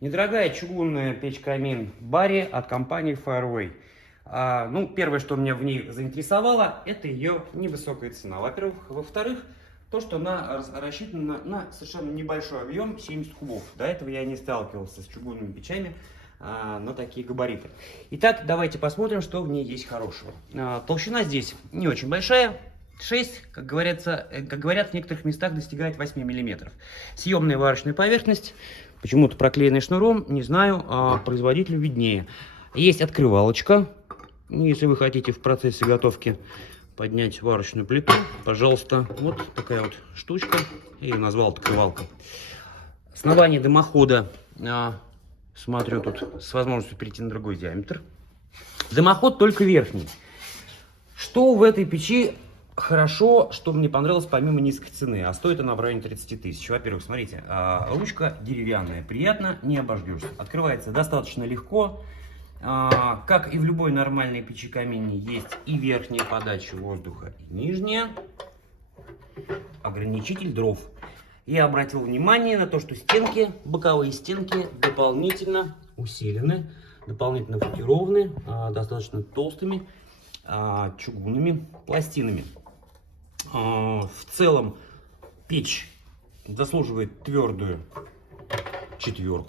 Недорогая чугунная печь-камин Барри от компании Fireway. Ну, первое, что меня в ней заинтересовало, это ее невысокая цена. Во-первых. Во-вторых, то, что она рассчитана на совершенно небольшой объем, 70 кубов. До этого я не сталкивался с чугунными печами на такие габариты. Итак, давайте посмотрим, что в ней есть хорошего. Толщина здесь не очень большая. 6, как говорят, в некоторых местах достигает 8 мм. Съемная варочная поверхность, почему-то проклеенная шнуром, не знаю, производителю виднее. Есть открывалочка, если вы хотите в процессе готовки поднять варочную плиту, пожалуйста, вот такая вот штучка, я ее назвал открывалка. Основание дымохода, смотрю, тут с возможностью перейти на другой диаметр. Дымоход только верхний. Что в этой печи хорошо, что мне понравилось помимо низкой цены, а стоит она в районе 30 тысяч. Во-первых, смотрите, ручка деревянная, приятно, не обожгешься. Открывается достаточно легко. Как и в любой нормальной печи-камине, есть и верхняя подача воздуха, и нижняя. Ограничитель дров. Я обратил внимание на то, что стенки, боковые стенки дополнительно усилены, дополнительно футированы достаточно толстыми чугунными пластинами. В целом печь заслуживает твердую 4.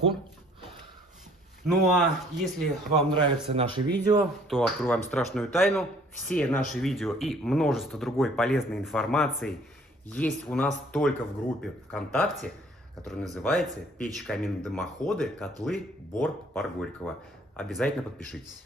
Ну а если вам нравится наше видео, то открываем страшную тайну. Все наши видео и множество другой полезной информации есть у нас только в группе ВКонтакте, которая называется «Печь, камин, дымоходы, котлы, бор, пар Горького». Обязательно подпишитесь.